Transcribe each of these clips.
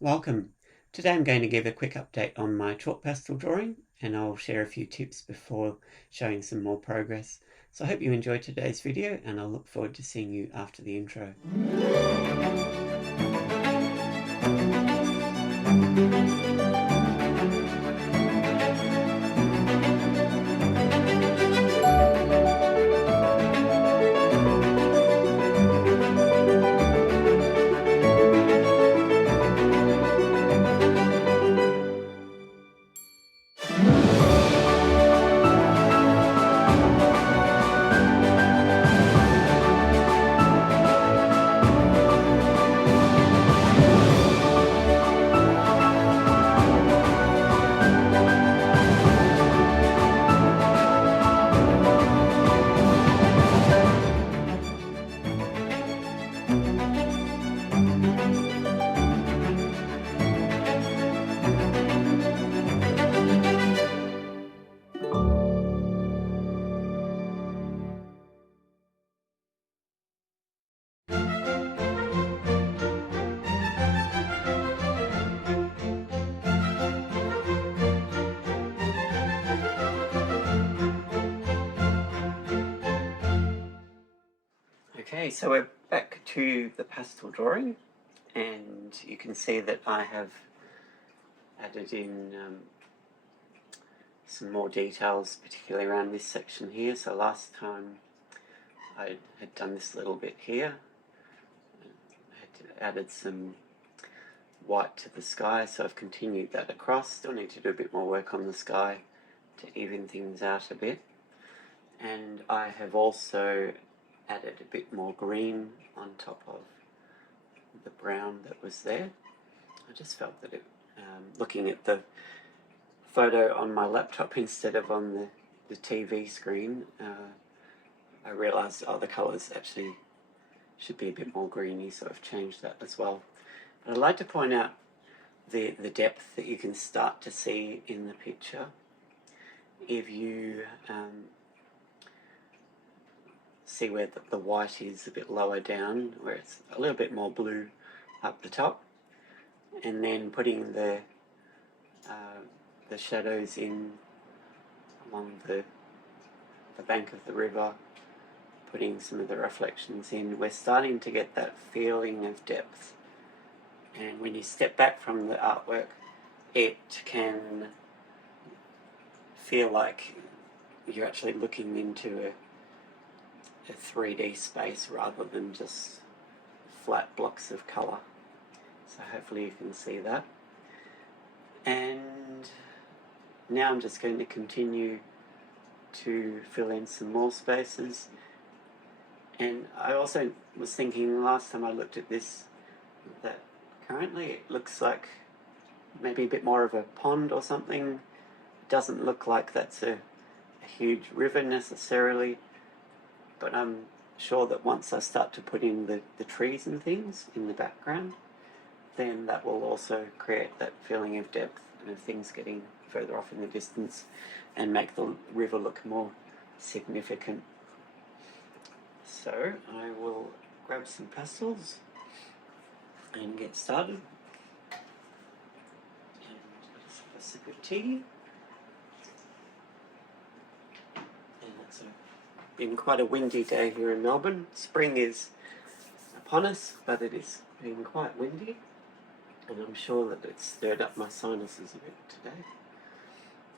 Welcome. Today I'm going to give a quick update on my chalk pastel drawing, and I'll share a few tips before showing some more progress. So I hope you enjoyed today's video, and I'll look forward to seeing you after the intro. Okay, so we're back to the pastel drawing, and you can see that I have added in some more details, particularly around this section here. So last time I had done this little bit here, I had added some white to the sky, so I've continued that across. Still need to do a bit more work on the sky to even things out a bit. And I have also added a bit more green on top of the brown that was there. I just felt that looking at the photo on my laptop instead of on the TV screen, I realised the colours actually should be a bit more greeny, so I've changed that as well. But I'd like to point out the depth that you can start to see in the picture if you see where the white is a bit lower down, where it's a little bit more blue up the top, and then putting the shadows in along the bank of the river, putting some of the reflections in, we're starting to get that feeling of depth. And when you step back from the artwork, it can feel like you're actually looking into a 3D space rather than just flat blocks of colour. So hopefully you can see that. And now I'm just going to continue to fill in some more spaces. And I also was thinking last time I looked at this that currently it looks like maybe a bit more of a pond or something. It doesn't look like that's a huge river necessarily, but I'm sure that once I start to put in the trees and things in the background, then that will also create that feeling of depth and of things getting further off in the distance and make the river look more significant. So I will grab some pastels and get started. And just have a sip of tea. And it's been quite a windy day here in Melbourne. Spring is upon us, but it is been quite windy, and I'm sure that it's stirred up my sinuses a bit today,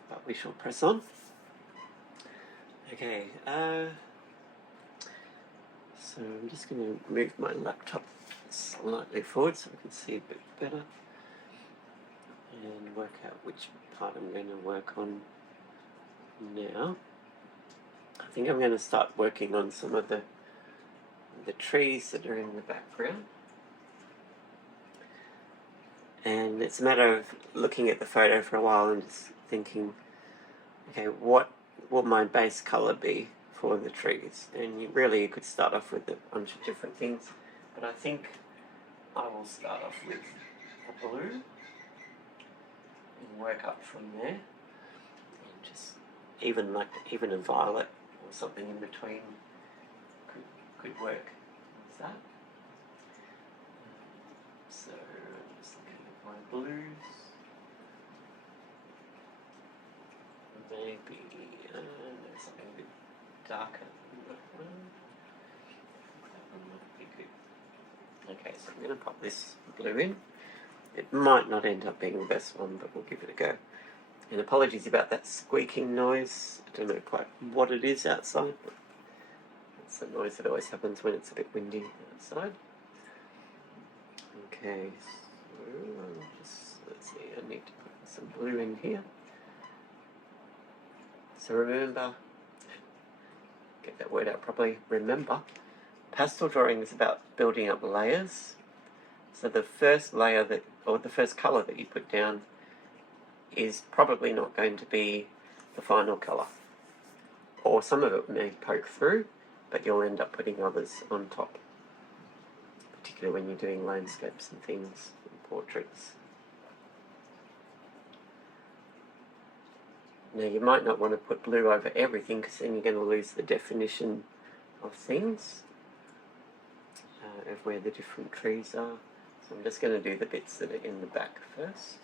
but we shall press on. Okay, so I'm just going to move my laptop slightly forward so I can see a bit better and work out which part I'm going to work on now. I think I'm going to start working on some of the trees that are in the background. And it's a matter of looking at the photo for a while and just thinking, okay, what will my base colour be for the trees? And you could start off with a bunch of different things, but I think I will start off with a blue and work up from there, and just even a violet or something in between could work with that. So I'm just looking at my maybe something a bit darker. That one might be good. Okay, so I'm going to pop this blue in. It might not end up being the best one, but we'll give it a go. And apologies about that squeaking noise. I don't know quite what it is outside, but it's the noise that always happens when it's a bit windy outside. Okay, so let's see, I need to put some blue in here. So remember, get that word out properly, remember, pastel drawing is about building up layers. So the first layer that, or the first colour that you put down is probably not going to be the final colour. Or some of it may poke through, but you'll end up putting others on top. Particularly when you're doing landscapes and things, and portraits. Now you might not want to put blue over everything because then you're going to lose the definition of things, of where the different trees are. So I'm just going to do the bits that are in the back first.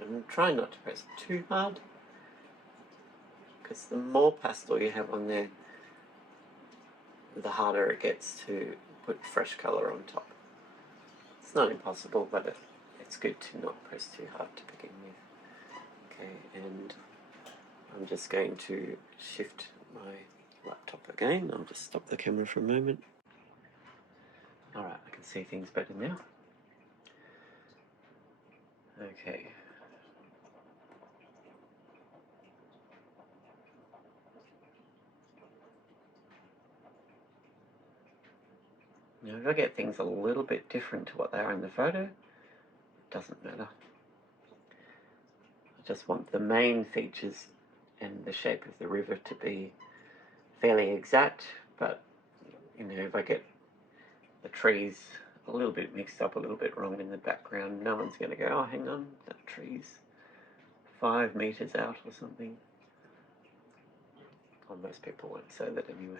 I'm trying not to press too hard, because the more pastel you have on there, the harder it gets to put fresh colour on top. It's not impossible, but it's good to not press too hard to begin with. Okay, and I'm just going to shift my laptop again. I'll just stop the camera for a moment. Alright, I can see things better now. Okay. Now if I get things a little bit different to what they are in the photo, it doesn't matter. I just want the main features and the shape of the river to be fairly exact, but you know, if I get the trees a little bit mixed up, a little bit wrong in the background, no one's going to go, oh hang on, that tree's 5 meters out or something. Well, most people won't say that anyway.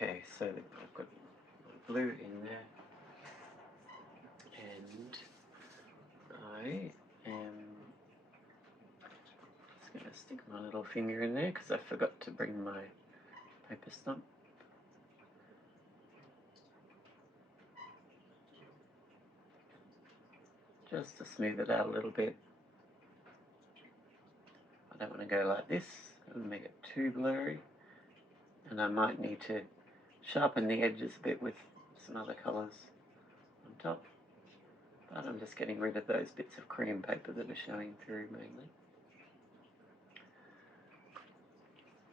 Okay, so I've got blue in there, and I am just going to stick my little finger in there because I forgot to bring my paper stump. Just to smooth it out a little bit. I don't want to go like this and make it too blurry, and I might need to sharpen the edges a bit with some other colours on top, but I'm just getting rid of those bits of cream paper that are showing through mainly.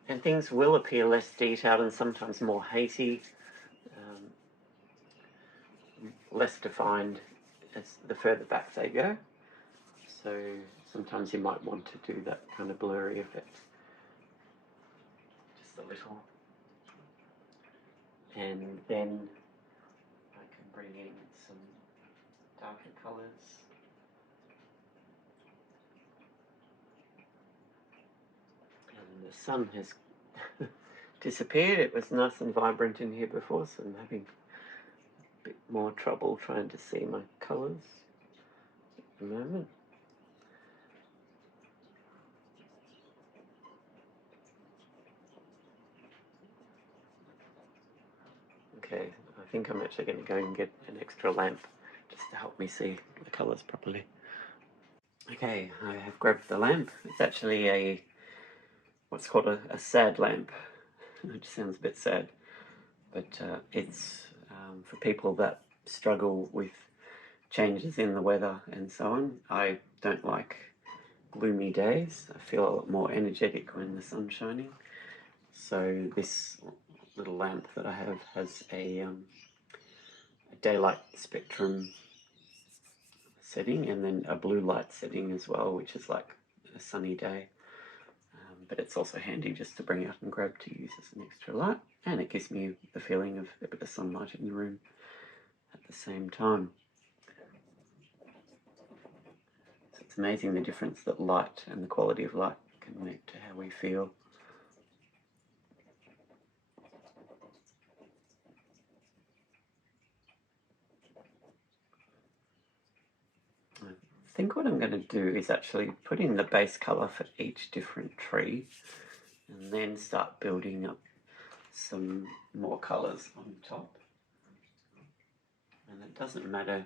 And things will appear less detailed and sometimes more hazy, less defined as the further back they go. So sometimes you might want to do that kind of blurry effect, just a little. And then I can bring in some darker colours. And the sun has disappeared. It was nice and vibrant in here before, so I'm having a bit more trouble trying to see my colours at the moment. Okay, I think I'm actually going to go and get an extra lamp just to help me see the colours properly. Okay, I have grabbed the lamp. It's actually what's called a sad lamp, which sounds a bit sad, but it's for people that struggle with changes in the weather and so on. I don't like gloomy days. I feel a lot more energetic when the sun's shining. So this little lamp that I have has a daylight spectrum setting, and then a blue light setting as well, which is like a sunny day. But it's also handy just to bring out and grab to use as an extra light, and it gives me the feeling of a bit of sunlight in the room at the same time. So it's amazing the difference that light and the quality of light can make to how we feel. I think what I'm going to do is actually put in the base colour for each different tree and then start building up some more colours on top. And it doesn't matter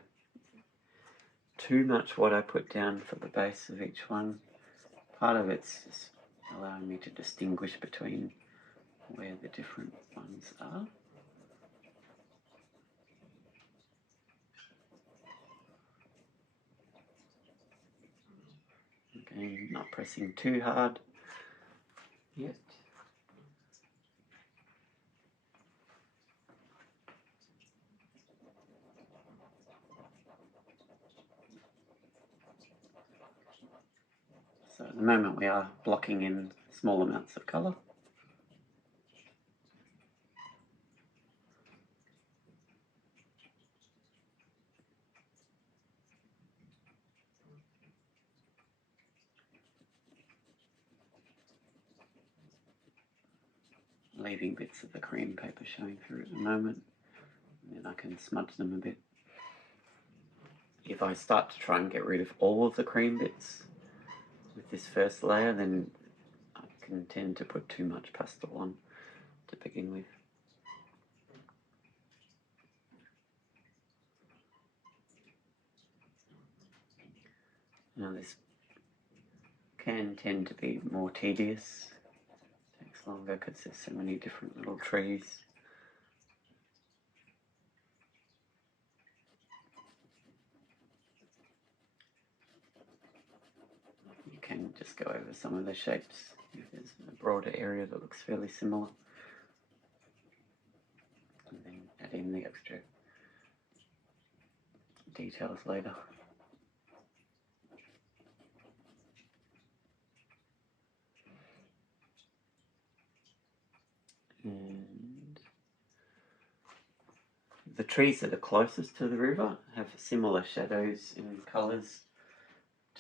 too much what I put down for the base of each one. Part of it's just allowing me to distinguish between where the different ones are. Again, not pressing too hard yet. So at the moment we are blocking in small amounts of colour. Leaving bits of the cream paper showing through at the moment, and then I can smudge them a bit. If I start to try and get rid of all of the cream bits with this first layer, then I can tend to put too much pastel on to begin with. Now this can tend to be more tedious. It takes longer because there's so many different little trees. You can just go over some of the shapes if there's a broader area that looks fairly similar, and then add in the extra details later. And the trees that are closest to the river have similar shadows and colours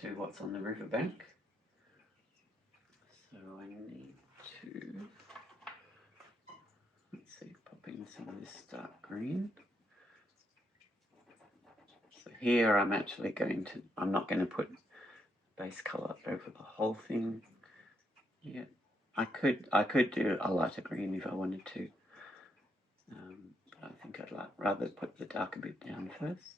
to what's on the riverbank. So I need to, let's see, pop in some of this dark green. So here I'm actually I'm not going to put base colour over the whole thing yet. I could do a lighter green if I wanted to, but I think I'd rather put the darker bit down first.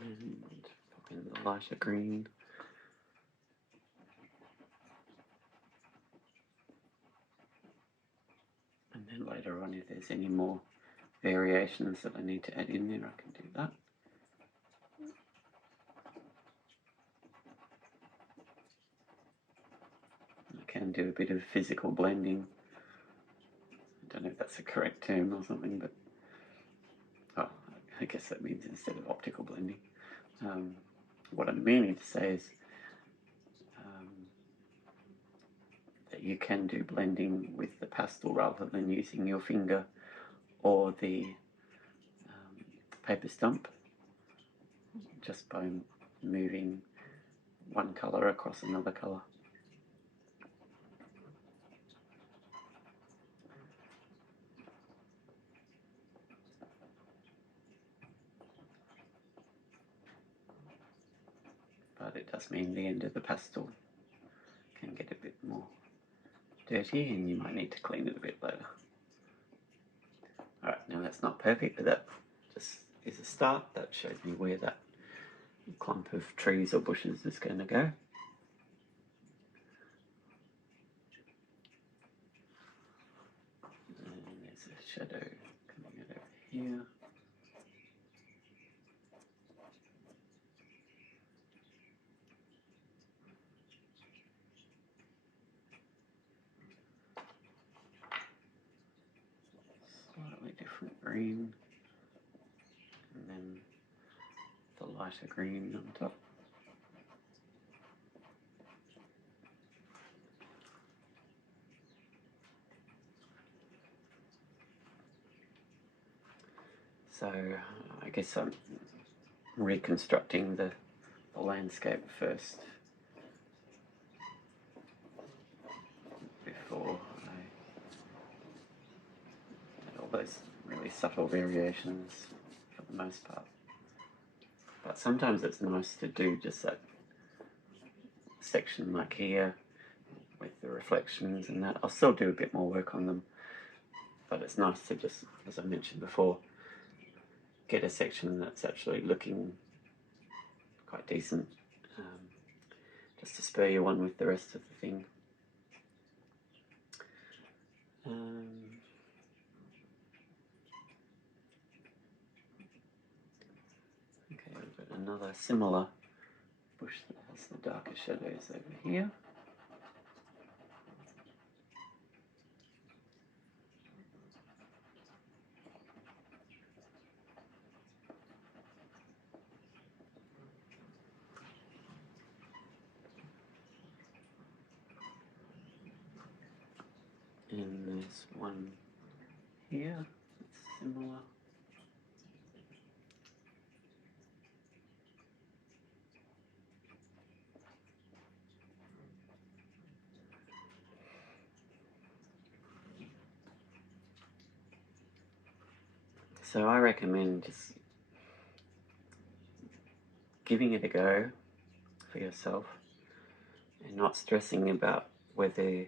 And pop in the lighter green. And then later on, if there's any more variations that I need to add in there, I can do that. I can do a bit of physical blending. I don't know if that's a correct term or something, but I guess that means instead of optical blending. What I'm meaning to say is that you can do blending with the pastel rather than using your finger or the paper stump, just by moving one colour across another colour. But it does mean the end of the pastel can get a bit more dirty and you might need to clean it a bit later. Alright, now that's not perfect, but that just is a start. That shows me where that clump of trees or bushes is going to go. shadow coming out over here. Slightly different green, and then the lighter green on top. So I guess I'm reconstructing the landscape first before I add all those really subtle variations for the most part. But sometimes it's nice to do just that section like here with the reflections and that. I'll still do a bit more work on them, but it's nice to just, as I mentioned before, get a section that's actually looking quite decent, just to spur you on with the rest of the thing. Okay, we've got another similar bush that has the darker shadows over here. And there's one here that's similar. So I recommend just giving it a go for yourself and not stressing about whether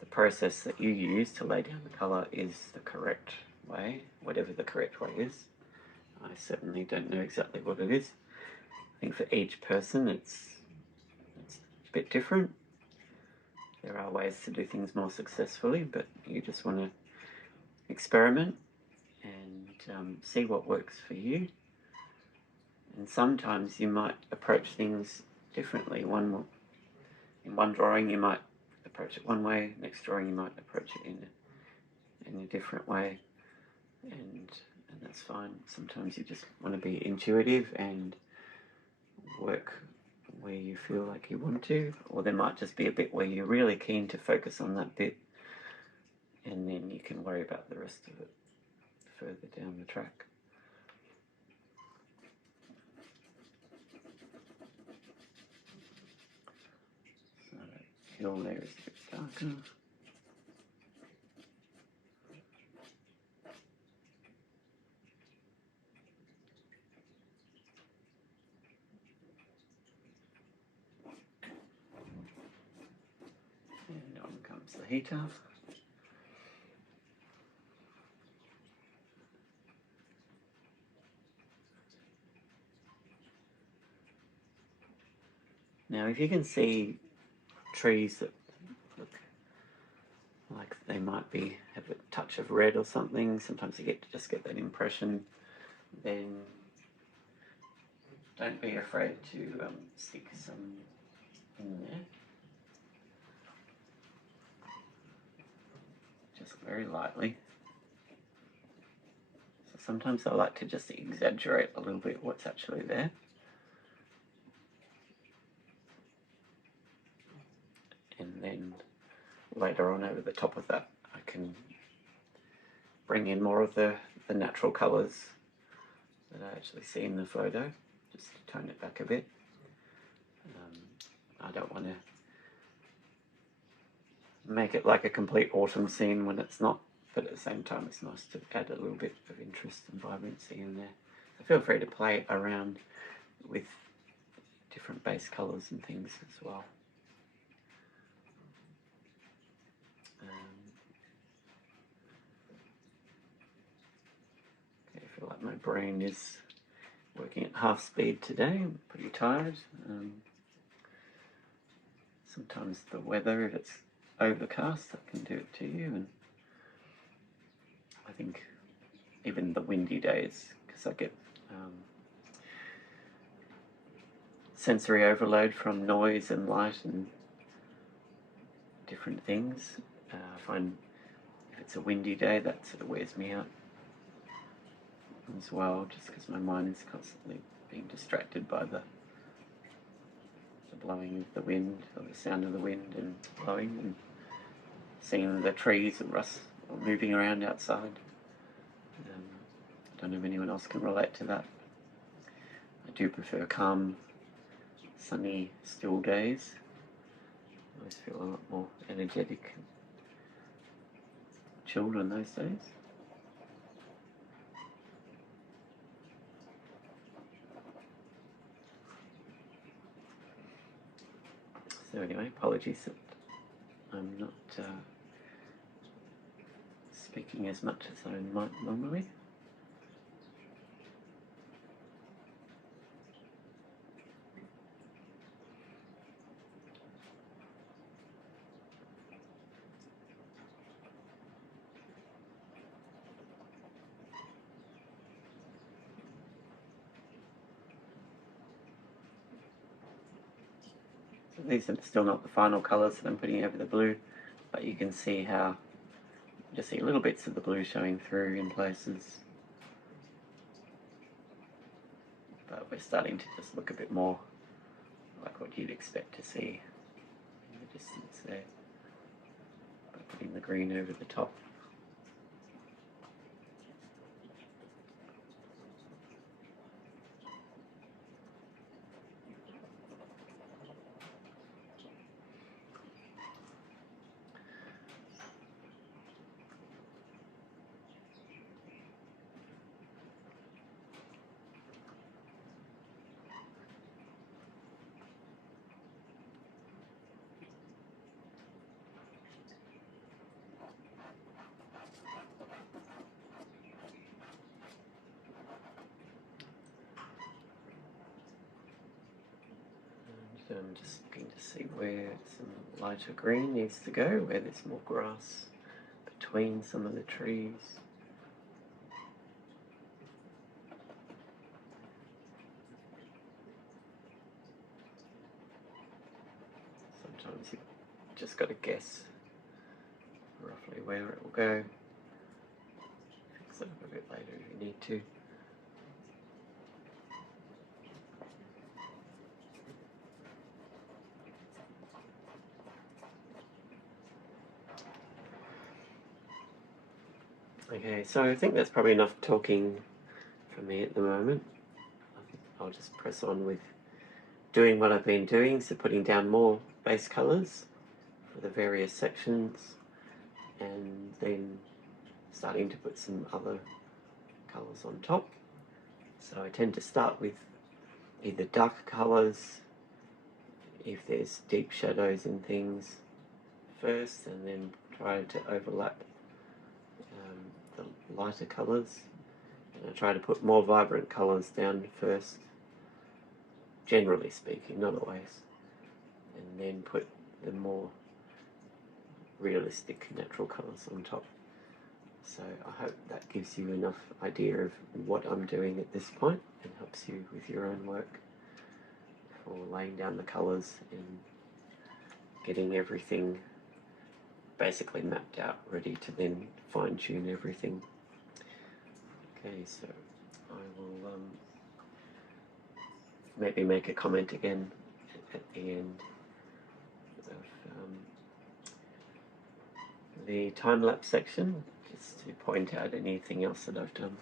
the process that you use to lay down the colour is the correct way, whatever the correct way is. I certainly don't know exactly what it is. I think for each person it's a bit different. There are ways to do things more successfully, but you just want to experiment and see what works for you. And sometimes you might approach things differently. In one drawing you might approach it one way, next drawing you might approach it in a different way, and that's fine. Sometimes you just want to be intuitive and work where you feel like you want to, or there might just be a bit where you're really keen to focus on that bit, and then you can worry about the rest of it further down the track. So that hill there is a bit darker. And on comes the heater. Now if you can see trees that look like they might have a touch of red or something, sometimes you just get that impression, then don't be afraid to stick some in there. Just very lightly. So sometimes I like to just exaggerate a little bit what's actually there. And then later on over the top of that I can bring in more of the natural colours that I actually see in the photo, just to tone it back a bit. I don't want to make it like a complete autumn scene when it's not, but at the same time it's nice to add a little bit of interest and vibrancy in there. So feel free to play around with different base colours and things as well. Okay, I feel like my brain is working at half speed today. I'm pretty tired. Sometimes the weather, if it's overcast, that can do it to you. And I think even the windy days, because I get sensory overload from noise and light and different things. I find if it's a windy day, that sort of wears me out as well, just because my mind is constantly being distracted by the blowing of the wind, or the sound of the wind and blowing, and seeing the trees and moving around outside. I don't know if anyone else can relate to that. I do prefer calm, sunny, still days. I always feel a lot more energetic and chilled on those days. So anyway, apologies that I'm not speaking as much as I might normally. These are still not the final colours that I'm putting over the blue, but you can see how, just see little bits of the blue showing through in places. But we're starting to just look a bit more like what you'd expect to see in the distance there, by putting the green over the top. So I'm just looking to see where some lighter green needs to go, where there's more grass between some of the trees. Sometimes you've just got to guess roughly where it will go. Fix it up a bit later if you need to. Okay, so I think that's probably enough talking for me at the moment. I'll just press on with doing what I've been doing, so putting down more base colours for the various sections, and then starting to put some other colours on top. So I tend to start with either dark colours, if there's deep shadows in things, first, and then try to overlap the lighter colours, and I try to put more vibrant colours down first, generally speaking, not always, and then put the more realistic natural colours on top. So I hope that gives you enough idea of what I'm doing at this point and helps you with your own work for laying down the colours and getting everything basically mapped out, ready to then fine-tune everything. Okay, so I will maybe make a comment again at the end of the time-lapse section, just to point out anything else that I've done.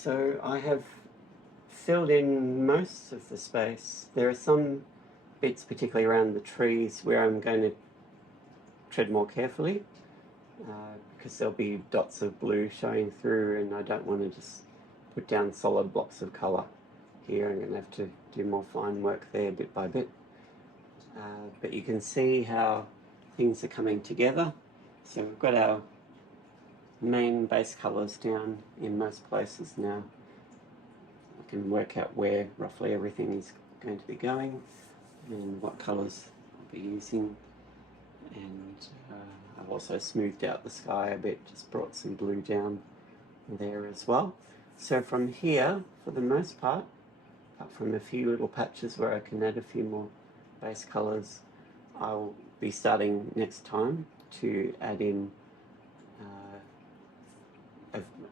So I have filled in most of the space. There are some bits, particularly around the trees, where I'm going to tread more carefully because there'll be dots of blue showing through, and I don't want to just put down solid blocks of colour here. I'm going to have to do more fine work there bit by bit. But you can see how things are coming together. So we've got our main base colours down in most places now. I can work out where roughly everything is going to be going and what colours I'll be using. And I've also smoothed out the sky a bit, just brought some blue down there as well. So from here, for the most part, apart from a few little patches where I can add a few more base colours, I'll be starting next time to add in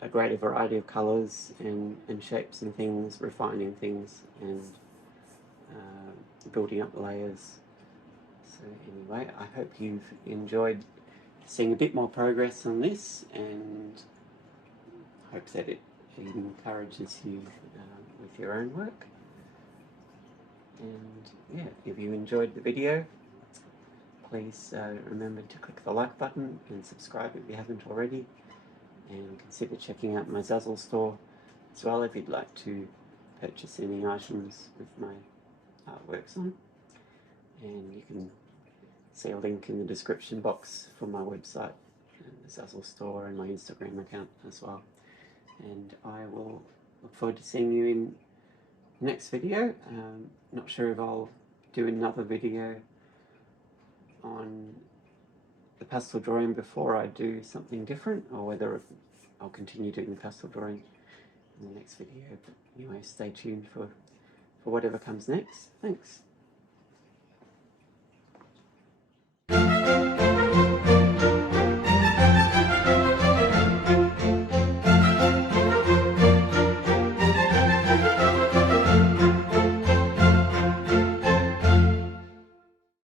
a greater variety of colours and shapes and things, refining things and building up layers. So anyway, I hope you've enjoyed seeing a bit more progress on this, and hope that it encourages you with your own work. And yeah, if you enjoyed the video, please remember to click the like button and subscribe if you haven't already, and consider checking out my Zazzle store as well if you'd like to purchase any items with my artworks on. And you can see a link in the description box for my website and the Zazzle store and my Instagram account as well. And I will look forward to seeing you in the next video. Not sure if I'll do another video on the pastel drawing before I do something different, or whether I'll continue doing the pastel drawing in the next video. But anyway, stay tuned for whatever comes next. Thanks.